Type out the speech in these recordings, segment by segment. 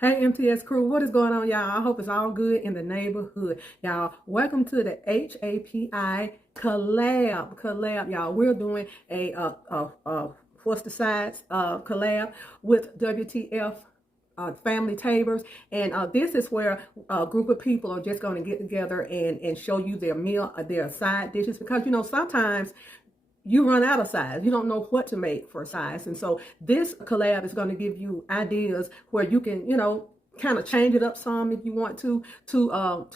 Hey MTS crew, what is going on, y'all? I hope it's all good in the neighborhood. Y'all, welcome to the HAPI collab. Y'all, we're doing a what's the sides collab with WTF family tables, and this is where a group of people are just going to get together and show you their meal, their side dishes, because you know sometimes you run out of size. You don't know what to make for size. And so this collab is going to give you ideas where you can, you know, kind of change it up some if you want to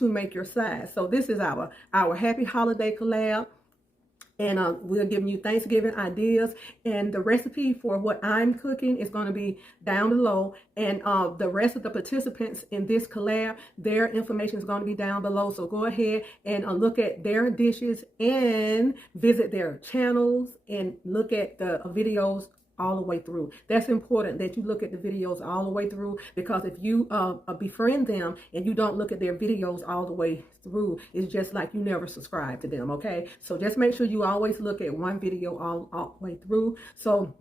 make your size. So this is our happy holiday collab. And we're giving you Thanksgiving ideas, and the recipe for what I'm cooking is going to be down below, and the rest of the participants in this collab, their information is going to be down below. So go ahead and look at their dishes and visit their channels and look at the videos all the way through. That's important that you look at the videos all the way through, because if you befriend them and you don't look at their videos all the way through, it's just like you never subscribe to them. Okay, so just make sure you always look at one video all the way through. So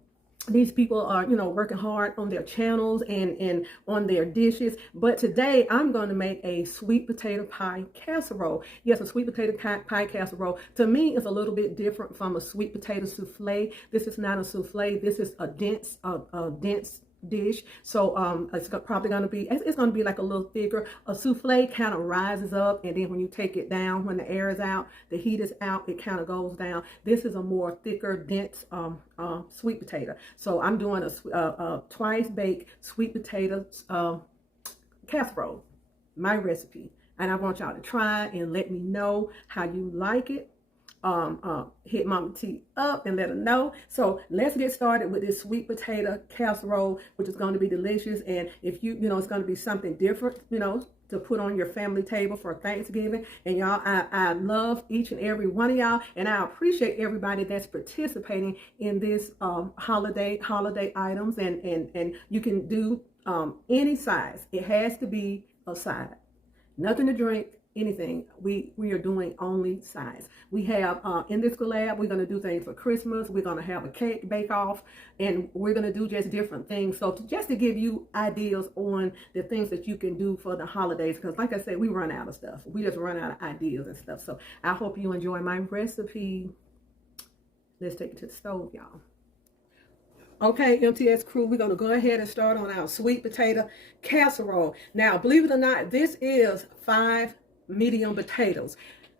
these people are, you know, working hard on their channels and on their dishes. But today I'm going to make a sweet potato pie casserole. Yes, a sweet potato pie casserole. To me, it's a little bit different from a sweet potato souffle. This is not a souffle. This is a dense dish. So it's probably going to be, it's going to be like a little thicker. A souffle kind of rises up, and then when you take it down, when the air is out, the heat is out, it kind of goes down. This is a more thicker, dense sweet potato. So I'm doing a twice baked sweet potato casserole, my recipe, and I want y'all to try and let me know how you like it. Hit Mama T up and let her know. So let's get started with this sweet potato casserole, which is going to be delicious. And if you know, it's going to be something different, you know, to put on your family table for Thanksgiving. And y'all, I love each and every one of y'all, and I appreciate everybody that's participating in this holiday items. And you can do any size. It has to be a side. Nothing to drink, anything. We are doing only size. We have in this collab, we're going to do things for Christmas. We're going to have a cake bake off, and we're going to do just different things. So just to give you ideas on the things that you can do for the holidays, because like I said, we run out of stuff. We just run out of ideas and stuff. So I hope you enjoy my recipe. Let's take it to the stove, y'all. Okay, MTS crew, we're going to go ahead and start on our sweet potato casserole. Now, believe it or not, this is 5 medium potatoes.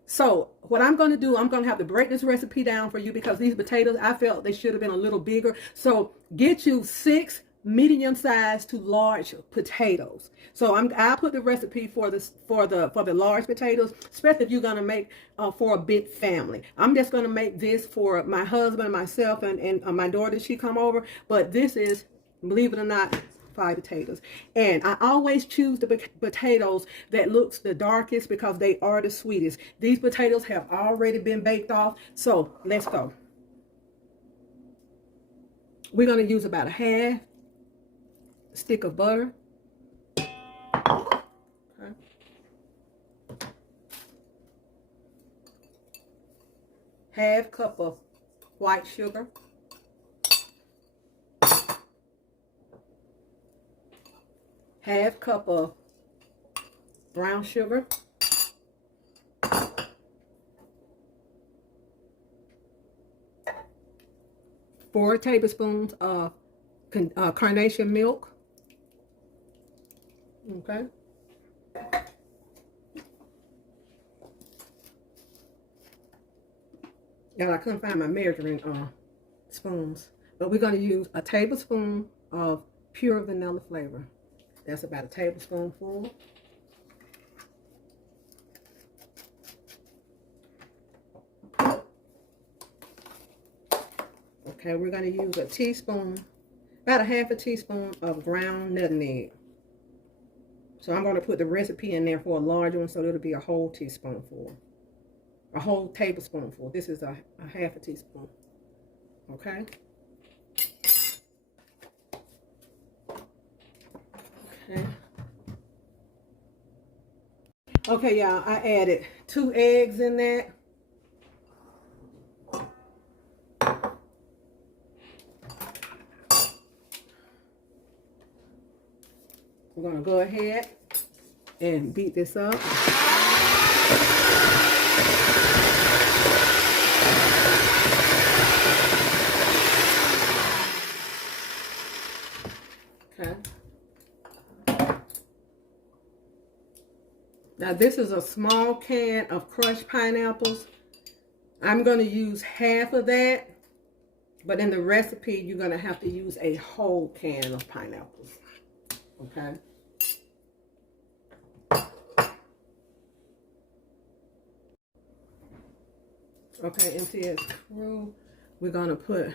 So what I'm going to do, I'm going to have to break this recipe down for you, because these potatoes, I felt they should have been a little bigger. So get you 6 medium sized to large potatoes. So I put the recipe for the large potatoes, especially if you're going to make for a big family. I'm just going to make this for my husband, myself, and my daughter. She come over, but this is, believe it or not, 5 potatoes. And I always choose the potatoes that looks the darkest, because they are the sweetest. These potatoes have already been baked off. So let's go. We're going to use about a half stick of butter. Okay. Half cup of white sugar. Half cup of brown sugar. 4 tablespoons of carnation milk. Okay. Y'all, I couldn't find my measuring spoons, but we're going to use a tablespoon of pure vanilla flavor. That's about a tablespoonful. Okay, we're going to use a teaspoon, about a half a teaspoon of ground nutmeg. So I'm going to put the recipe in there for a large one, so it'll be a whole teaspoonful, a whole tablespoonful. This is a half a teaspoon. Okay. Okay, y'all, I added 2 eggs in that. We're going to go ahead and beat this up. Okay. Now this is a small can of crushed pineapples. I'm going to use half of that, but in the recipe you're going to have to use a whole can of pineapples. Okay. Okay, until it's through, we're going to put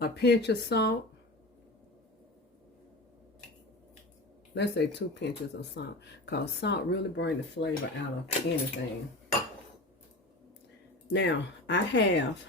a pinch of salt. Let's say 2 pinches of salt, because salt really brings the flavor out of anything. Now, I have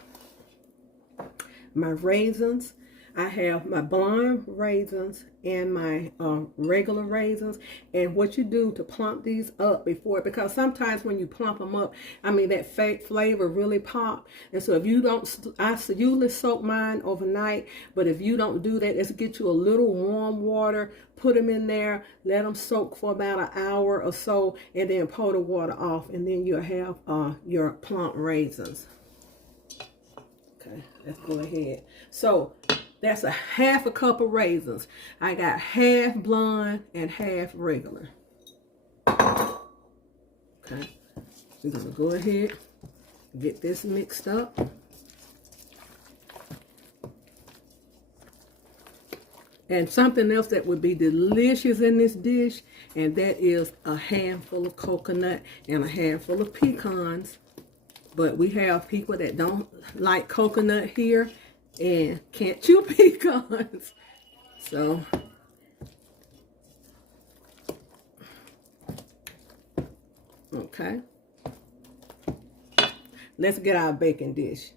my raisins. I have my blonde raisins and my regular raisins. And what you do to plump these up before, because sometimes when you plump them up, I mean, that fake flavor really pop. And so if you don't, I usually soak mine overnight, but if you don't do that, let's get you a little warm water, put them in there, let them soak for about an hour or so, and then pour the water off, and then you'll have your plump raisins. Okay, let's go ahead. So that's a half a cup of raisins. I got half blonde and half regular. Okay, we're gonna go ahead and get this mixed up. And something else that would be delicious in this dish, and that is a handful of coconut and a handful of pecans. But we have people that don't like coconut here and can't chew pecans. So, okay. Let's get our baking dish.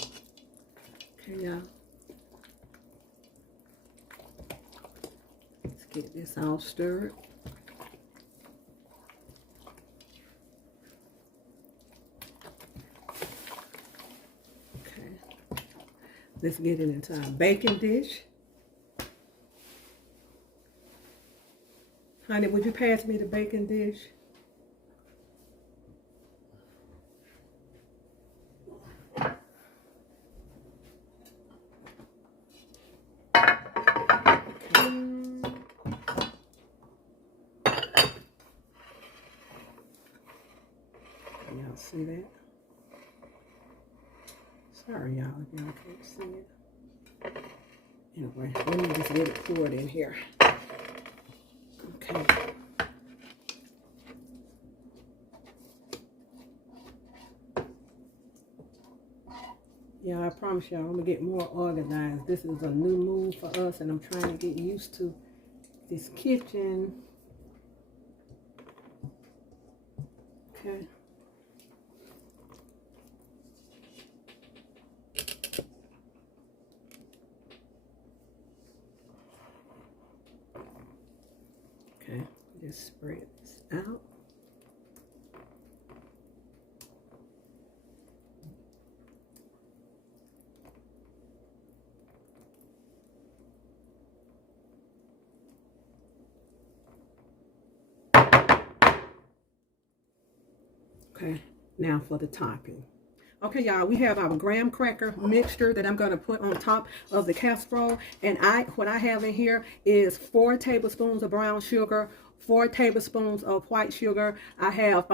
Okay, y'all. Let's get this all stirred. Let's get it into our baking dish. Honey, would you pass me the baking dish? Y'all see that? Sorry, y'all, if y'all can't see it. Anyway, let me just get it poured in here. Okay. Yeah, I promise y'all, I'm going to get more organized. This is a new move for us, and I'm trying to get used to this kitchen. Okay. Okay, just spread this out. Okay, now for the topping. Okay, y'all, we have our graham cracker mixture that I'm going to put on top of the casserole. And what I have in here is 4 tablespoons of brown sugar, 4 tablespoons of white sugar. I have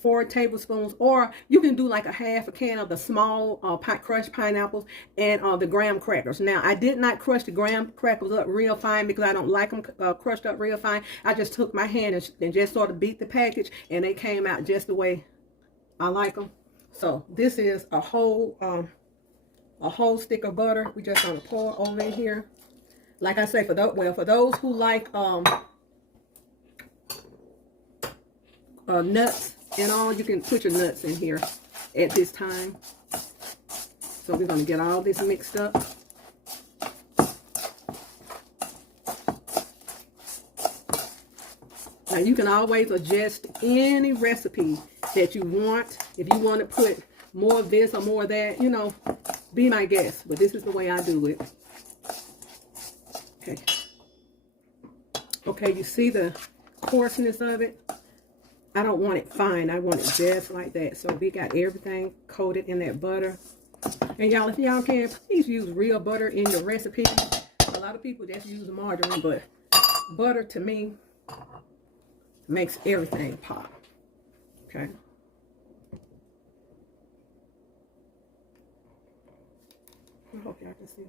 4 tablespoons, or you can do like a half a can of the small crushed pineapples and the graham crackers. Now, I did not crush the graham crackers up real fine because I don't like them crushed up real fine. I just took my hand and just sort of beat the package, and they came out just the way I like them. So this is a whole stick of butter. We're just gonna pour over in here. Like I say, for those who like nuts and all, you can put your nuts in here at this time. So we're gonna get all this mixed up. Now you can always adjust any recipe that you want. If you want to put more of this or more of that, you know, be my guest. But this is the way I do it. Okay. Okay, you see the coarseness of it? I don't want it fine. I want it just like that. So we got everything coated in that butter. And y'all, if y'all can, please use real butter in your recipe. A lot of people just use margarine, but butter to me makes everything pop. Okay. I hope y'all can see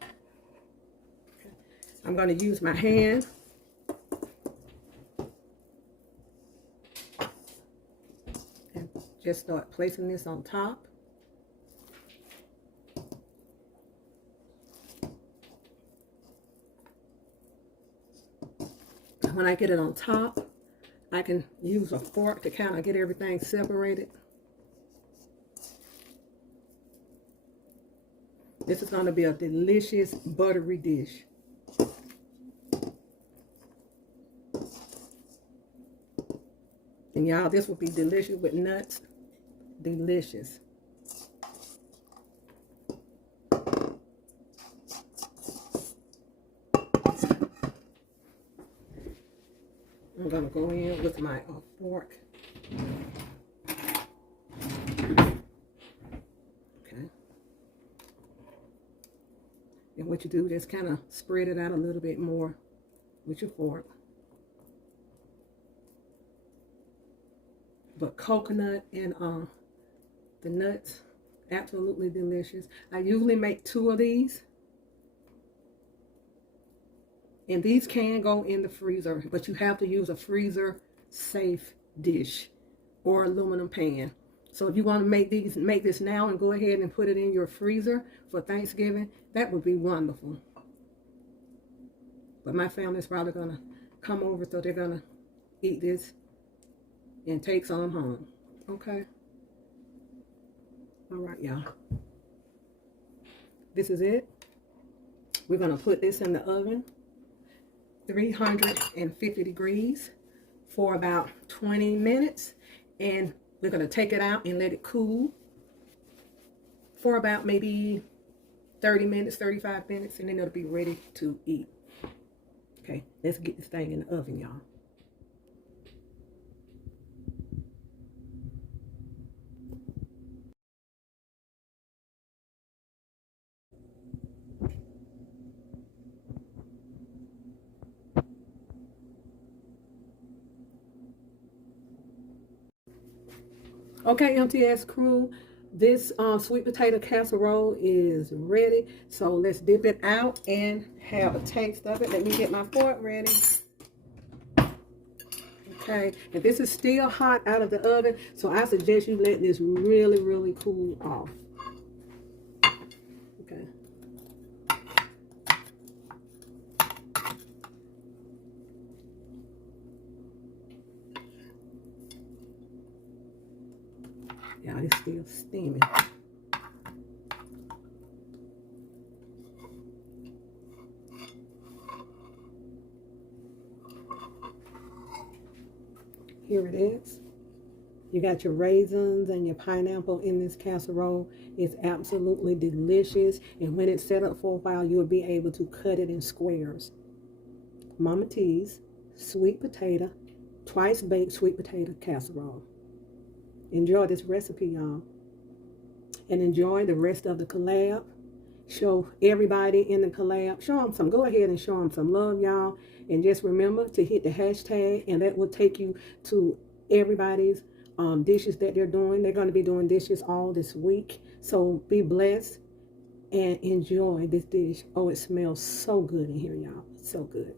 that. Okay. I'm going to use my hand. And just start placing this on top. When I get it on top, I can use a fork to kind of get everything separated. This is going to be a delicious buttery dish. And y'all, this will be delicious with nuts. Delicious. I'm going to go in with my fork. Okay. And what you do, just kind of spread it out a little bit more with your fork. But coconut and the nuts, absolutely delicious. I usually make 2 of these. And these can go in the freezer, but you have to use a freezer safe dish or aluminum pan. So if you want to make this now and go ahead and put it in your freezer for Thanksgiving, that would be wonderful. But my family's probably going to come over, so they're going to eat this and take some home. Okay? All right, y'all. This is it. We're going to put this in the oven. 350 degrees for about 20 minutes, and we're going to take it out and let it cool for about maybe 30 minutes, 35 minutes, and then it'll be ready to eat. Okay, let's get this thing in the oven, y'all. Okay, MTS crew, this sweet potato casserole is ready. So let's dip it out and have a taste of it. Let me get my fork ready. Okay, and this is still hot out of the oven, so I suggest you let this really, really cool off. Okay. Yeah, it's still steaming. Here it is. You got your raisins and your pineapple in this casserole. It's absolutely delicious. And when it's set up for a while, you'll be able to cut it in squares. Mama T's sweet potato, twice baked sweet potato casserole. Enjoy this recipe, y'all. And enjoy the rest of the collab. Show everybody in the collab. Show them some. Go ahead and show them some love, y'all. And just remember to hit the hashtag, and that will take you to everybody's dishes that they're doing. They're going to be doing dishes all this week. So be blessed and enjoy this dish. Oh, it smells so good in here, y'all. So good.